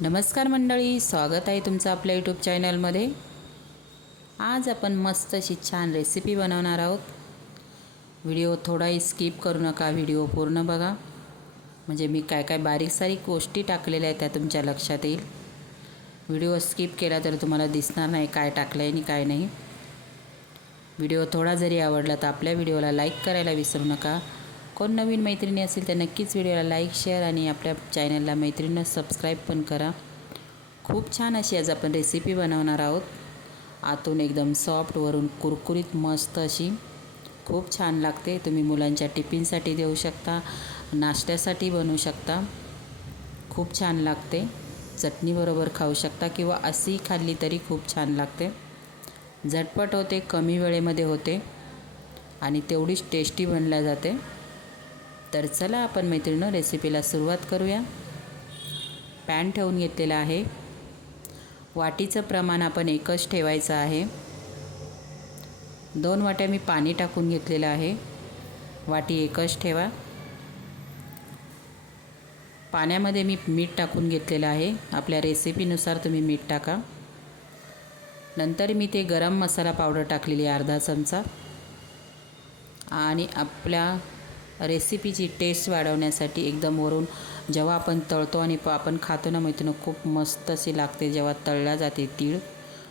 नमस्कार मंडळी स्वागत आहे तुमचं आपल्या यूट्यूब चॅनलमध्ये आज आपण मस्त अशी छान रेसिपी बनवणार आहोत. व्हिडिओ थोडाही स्किप करू नका व्हिडिओ पूर्ण बघा. म्हणजे मी काय काय बारीक सारीक गोष्टी टाकलेल्या आहेत त्या तुमच्या लक्षात येईल. व्हिडिओ स्किप केला तर तुम्हाला दिसणार नाही काय टाकलं आहे आणि काय नाही. व्हिडिओ थोडा जरी आवडला तर आपल्या व्हिडिओला लाईक करायला विसरू नका. कोण नवीन मैत्रिणी असेल तर नक्कीच व्हिडिओला लाईक शेअर आणि आपल्या चॅनलला मैत्रिणीनं सबस्क्राईब पण करा. खूप छान अशी आज आपण रेसिपी बनवणार आहोत. आतून एकदम सॉफ्ट वरून कुरकुरीत मस्त अशी. खूप छान लागते. तुम्ही मुलांच्या टिफिनसाठी देऊ शकता नाश्त्यासाठी बनवू शकता. खूप छान लागते. चटणीबरोबर खाऊ शकता किंवा अशी खाल्ली तरी खूप छान लागते. झटपट होते कमी वेळेमध्ये होते आणि तेवढीच टेस्टी बनल्या जाते. तर चला आपण मैत्रिणं रेसिपीला सुरुवात करूया. पॅन ठेवून घेतलेला आहे. वाटीचं प्रमाण आपण एकच ठेवायचं आहे. दोन वाट्या मी पाणी टाकून घेतलेलं आहे. वाटी एकच ठेवा. पाण्यामध्ये मी मीठ टाकून घेतलेलं आहे. आपल्या रेसिपीनुसार तुम्ही मीठ टाका. नंतर मी ते गरम मसाला पावडर टाकलेली आहे अर्धा चमचा. आणि आपल्या रेसिपीची टेस्ट वाढवण्यासाठी एकदम वरून जेव्हा आपण तळतो आणि प आपण खातो ना मैत्रिणी खूप मस्त अशी लागते. जेव्हा तळल्या जाते तीळ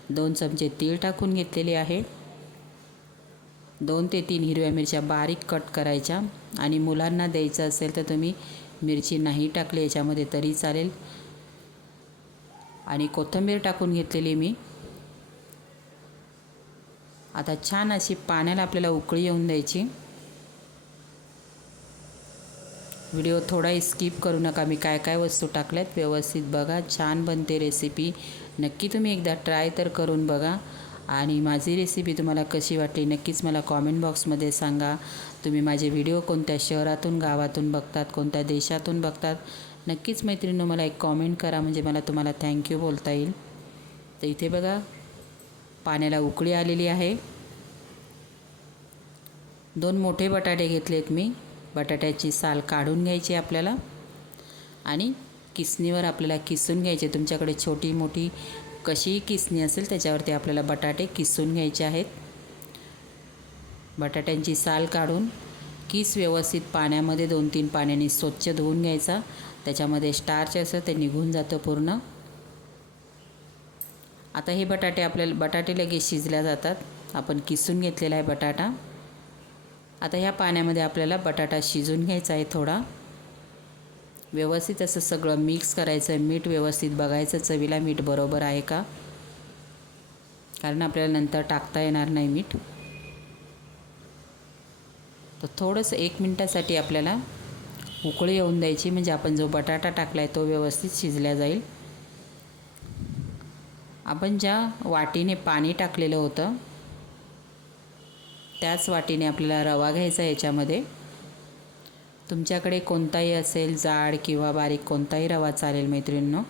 दोन चमचे तीळ टाकून घेतलेले आहे. दोन ते तीन हिरव्या मिरच्या बारीक कट करायच्या आणि मुलांना द्यायचं असेल तर तुम्ही मिरची नाही टाकली याच्यामध्ये तरी चालेल. आणि कोथिंबीर टाकून घेतलेली मी. आता छान अशी पाण्याला आपल्याला उकळी येऊन द्यायची. व्हिडिओ थोडाही स्किप करू नका. मी काय काय वस्तू टाकल्यात व्यवस्थित बघा. छान बनते रेसिपी नक्की तुम्ही एकदा ट्राय तर करून बघा. आणि माझी रेसिपी तुम्हाला कशी वाटली नक्कीच मला कॉमेंट बॉक्समध्ये सांगा. तुम्ही माझे व्हिडिओ कोणत्या शहरातून गावातून बघतात कोणत्या देशातून बघतात? नक्कीच मैत्रिणीनं मला एक कॉमेंट करा. म्हणजे मला तुम्हाला थँक्यू बोलता येईल. तर इथे बघा पाण्याला उकळी आलेली आहे. दोन मोठे बटाटे घेतलेत मी. बटाट्याची साल काढून घ्यायची आपल्याला. आणि किसणीवर आपल्याला किसून घ्यायचे. तुमच्याकडे छोटी मोठी कशीही किसणी असेल त्याच्यावरती आपल्याला बटाटे किसून घ्यायचे आहेत. बटाट्यांची साल काढून किस व्यवस्थित पाण्यामध्ये दोन तीन पाण्याने स्वच्छ धुवून घ्यायचा. त्याच्यामध्ये स्टार्च असं ते निघून जातं पूर्ण. आता हे बटाटे आपल्याला बटाटे लगेच शिजल्या जातात. आपण किसून घेतलेला आहे बटाटा. आता ह्या पाण्यामध्ये आपल्याला बटाटा शिजून घ्यायचा आहे थोडा. व्यवस्थित असं सगळं मिक्स करायचं आहे मीठ व्यवस्थित बघायचं. चवीला मीठ बरोबर आहे का? कारण आपल्याला नंतर टाकता येणार नाही मीठ. तर थोडंसं एक मिनटासाठी आपल्याला उकळी येऊन द्यायची. म्हणजे आपण जो बटाटा टाकला आहे तो व्यवस्थित शिजल्या जाईल. आपण ज्या वाटीने पाणी टाकलेलं होतं त्याच वाटीने आपल्याला रवा घ्यायचा याच्यामध्ये. तुमच्याकडे कोणताही असेल जाड किंवा बारीक कोणताही रवा चालेल मैत्रिणींनो.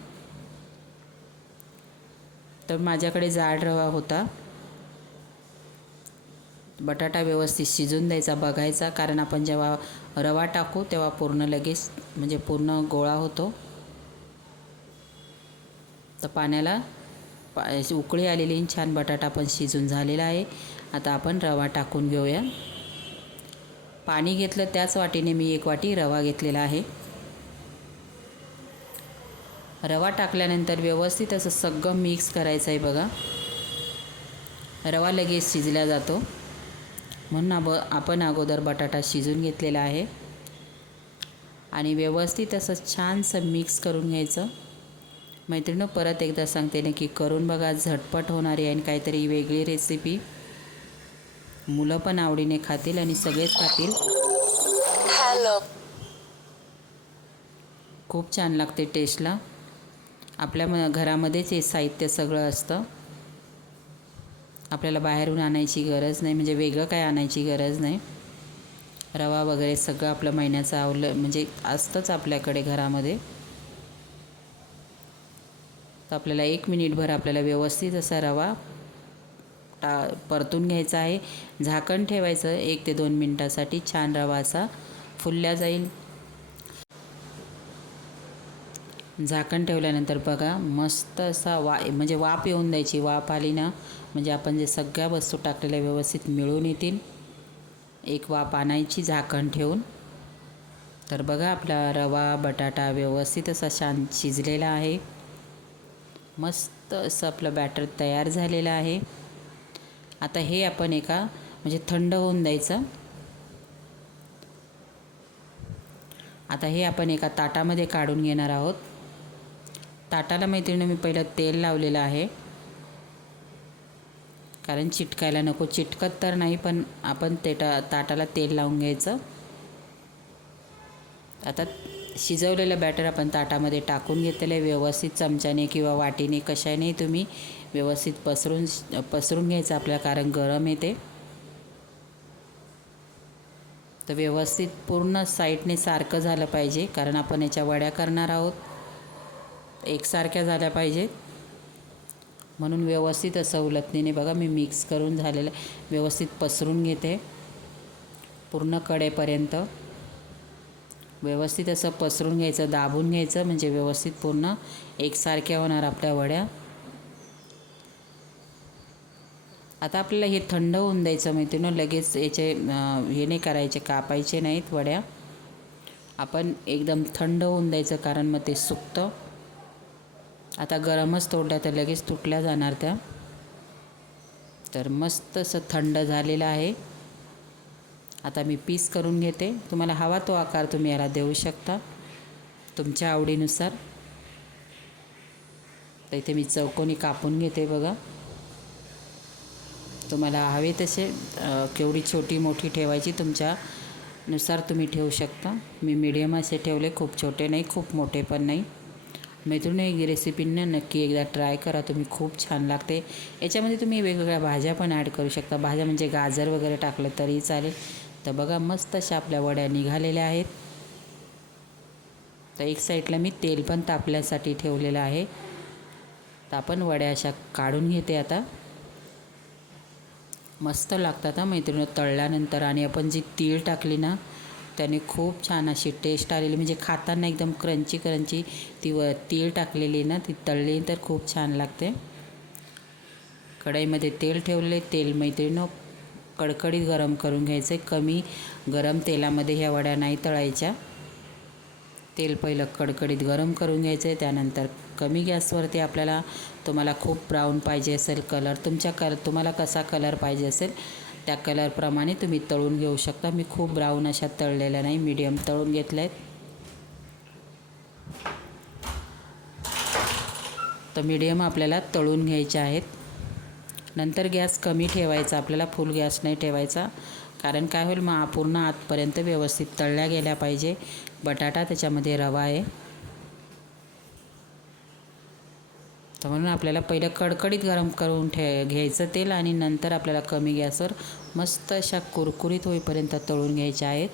तर माझ्याकडे जाड रवा होता. बटाटा व्यवस्थित शिजून द्यायचा बघायचा कारण आपण जेव्हा रवा टाकू तेव्हा पूर्ण लगेच म्हणजे पूर्ण गोळा होतो. तर पाण्याला पा उकळी आलेली छान बटाटा पण शिजून झालेला आहे. आता आपण रवा टाकून घेऊया. पाणी घेतलं त्याच वाटीने मी एक वाटी रवा घेतलेला आहे. रवा टाकल्यानंतर व्यवस्थित असं सगळं मिक्स करायचं आहे बघा. रवा लगेच शिजला जातो. म्हणून अब आपण अगोदर बटाटा शिजून घेतलेला आहे. आणि व्यवस्थित असं छानसं मिक्स करून घ्यायचं. मैत्रिणी परत एकदा सांगते ना की करून बघा. झटपट होणारी आणि काहीतरी वेगळी रेसिपी मुलं पण आवडीने खातील आणि सगळेच खातील. हॅलो. खूप छान लागते टेस्टला. आपल्या म घरामध्येच हे साहित्य सगळं असतं. आपल्याला बाहेरून आणायची गरज नाही म्हणजे वेगळं काय आणायची गरज नाही. रवा वगैरे सगळं आपलं महिन्याचं आवलं म्हणजे असतंच आपल्याकडे घरामध्ये. तर आपल्याला एक मिनिटभर आपल्याला व्यवस्थित असा रवा टा परतून घ्यायचा आहे. झाकण ठेवायचं एक ते दोन मिनटासाठी. छान रवा असा फुलल्या जाईल. झाकण ठेवल्यानंतर बघा मस्त असा वा म्हणजे वाफ येऊन द्यायची. वाफ आली ना म्हणजे आपण जे सगळ्या वस्तू टाकलेल्या व्यवस्थित मिळून येतील. एक वाफ आणायची झाकण ठेवून. तर बघा आपला रवा बटाटा व्यवस्थित असा छान शिजलेला आहे. मस्त असं आपलं बॅटर तयार झालेलं आहे. आता हे आपण एका म्हणजे थंड होऊन द्यायचं. आता हे आपण एका ताटामध्ये काढून घेणार आहोत. ताटाला मैत्रिणी मी पहिलं तेल लावलेलं आहे. कारण चिटकायला नको. चिटकत तर नाही पण आपण तेटा ताटाला तेल लावून घ्यायचं. आता शिजवलेलं बॅटर आपण ताटामध्ये टाकून घेतलेलं आहे. व्यवस्थित चमच्याने किंवा वाटीने कशाने तुम्ही व्यवस्थित पसरून पसरून घ्यायचं आपल्याला कारण गरम येते. तर व्यवस्थित पूर्ण साईडने सारखं झालं पाहिजे कारण आपण याच्या वड्या करणार आहोत. एकसारख्या झाल्या पाहिजेत. म्हणून व्यवस्थित असं उलटणीने बघा मी मिक्स करून झालेलं व्यवस्थित पसरून घेते. पूर्ण कडेपर्यंत. व्यवस्थित असं पसरून घ्यायचं दाबून घ्यायचं म्हणजे व्यवस्थित पूर्ण एकसारख्या होणार आपल्या वड्या. आता आपल्याला हे थंड होऊन द्यायचं मैत्रिणी लगेच याचे हे नाही करायचे कापायचे नाहीत वड्या. आपण एकदम थंड होऊन द्यायचं कारण मग ते सुकतं. आता गरमच तोडल्या तर लगेच तुटल्या जाणार त्या. तर मस्त असं थंड झालेलं आहे. आता मी पीस करून घेते. तुम्हाला हवा तो आकार तुम्ही याला देऊ शकता. तुमच्या आवडीनुसार. तर इथे मी चौकोनी कापून घेते बघा. तुम्हाला हवे तसे केवढी छोटी मोठी ठेवायची तुमच्यानुसार तुम्ही ठेवू शकता. मी मीडियम असे ठेवले खूप छोटे नाही खूप मोठे पण नाही. मैत्रिणी एक रेसिपीने नक्की एकदा ट्राय करा तुम्ही खूप छान लागते. याच्यामध्ये तुम्ही वेगवेगळ्या भाज्या पण ॲड करू शकता. भाज्या म्हणजे गाजर वगैरे टाकलं तरी चालेल. तर बघा मस्त अशा आपल्या वड्या निघालेल्या आहेत. तर एक साईडला मी तेल पण तापल्यासाठी ठेवलेलं आहे. तर आपण वड्या अशा काढून घेते आता. मस्त लागतात हा मैत्रिणी तळल्यानंतर. आणि आपण जी तीळ टाकली ना त्याने खूप छान अशी टेस्ट आलेली. म्हणजे खाताना एकदम क्रंची क्रंची ती व तीळ टाकलेली ना ती तळली तर खूप छान लागते. कढईमध्ये तेल ठेवले तेल मैत्रिणी कडकडीत गरम करून घ्यायचं. आहे कमी गरम तेलामध्ये ह्या वड्या नाही तळायच्या. तेल पहिलं कडकडीत गरम करून घ्यायचं. आहे त्यानंतर कमी गॅसवरती आपल्याला तुम्हाला खूप ब्राऊन पाहिजे असेल कलर. तुमच्या कल तुम्हाला कसा कलर पाहिजे असेल त्या कलरप्रमाणे तुम्ही तळून घेऊ शकता. मी खूप ब्राऊन अशा तळलेल्या नाही मीडियम तळून घेतल्या आहेत तर मीडियम आपल्याला तळून घ्यायच्या आहेत. नंतर गॅस कमी ठेवायचा आपल्याला फुल गॅस नाही ठेवायचा. कारण काय होईल मग पूर्ण आतपर्यंत व्यवस्थित तळल्या गेल्या पाहिजे. बटाटा त्याच्यामध्ये रवा आहे. तर म्हणून आपल्याला पहिलं कडकडीत गरम करून ठे घ्यायचं तेल आणि नंतर आपल्याला कमी गॅसवर मस्त अशा कुरकुरीत होईपर्यंत तळून घ्यायच्या आहेत.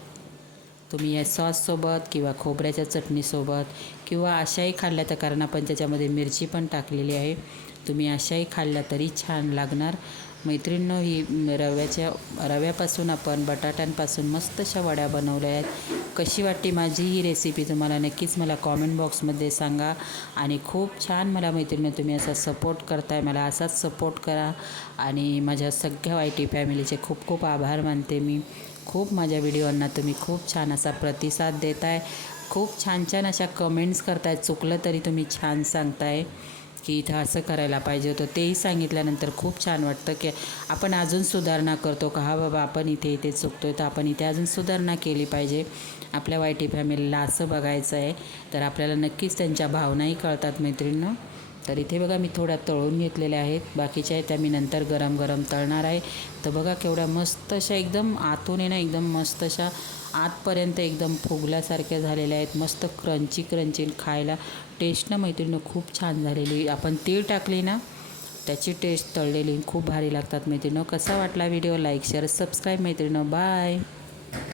तुम्ही या सॉससोबत किंवा खोबऱ्याच्या चटणीसोबत किंवा अशाही खाल्ल्या तर कारण आपण त्याच्यामध्ये मिरची पण टाकलेली आहे. तुम्ही अशाही खाल्ल्या तरी छान लागणार. मैत्रिणींनो ही रव्याच्या रव्यापासून आपण बटाट्यांपासून मस्त अशा वड्या बनवल्या आहेत. कशी वाटते माझी ही रेसिपी तुम्हाला नक्कीच मला कॉमेंट बॉक्समध्ये सांगा. आणि खूप छान मला मैत्रिणी तुम्ही असा सपोर्ट करताय. मला असाच सपोर्ट करा. आणि माझ्या सगळ्या वाय टी फॅमिलीचे खूप खूप आभार मानते मी. खूप माझ्या व्हिडिओंना तुम्ही खूप छान असा प्रतिसाद देताय. खूप छान छान अशा कमेंट्स करताय. चुकलं तरी तुम्ही छान सांगताय. की इथं असं करायला पाहिजे होतं. तेही सांगितल्यानंतर खूप छान वाटतं की आपण अजून सुधारणा करतो का? हा बाबा आपण इथे इथे चुकतो आहे तर आपण इथे अजून सुधारणा केली पाहिजे. आपल्या वाय टी फॅमिलीला असं बघायचं आहे तर आपल्याला नक्कीच त्यांच्या भावनाही कळतात मैत्रिणींना. तर इथे बघा मी थोड्या तळून घेतलेल्या आहेत. बाकीच्या आहेत त्या मी नंतर गरम गरम तळणार आहे. तर बघा केवढ्या मस्त अशा एकदम आतून आहे ना एकदम मस्त अशा आतपर्यंत एकदम फुगल्यासारख्या झालेल्या आहेत. मस्त क्रंची क्रंची खायला टेस्ट ना मैत्रिणीनं खूप छान झालेली. आपण तीळ टाकली ना त्याची टेस्ट तळलेली. खूप भारी लागतात मैत्रिणीनं. कसा वाटला व्हिडिओ? लाईक शेअर सबस्क्राईब मैत्रिणीनं. बाय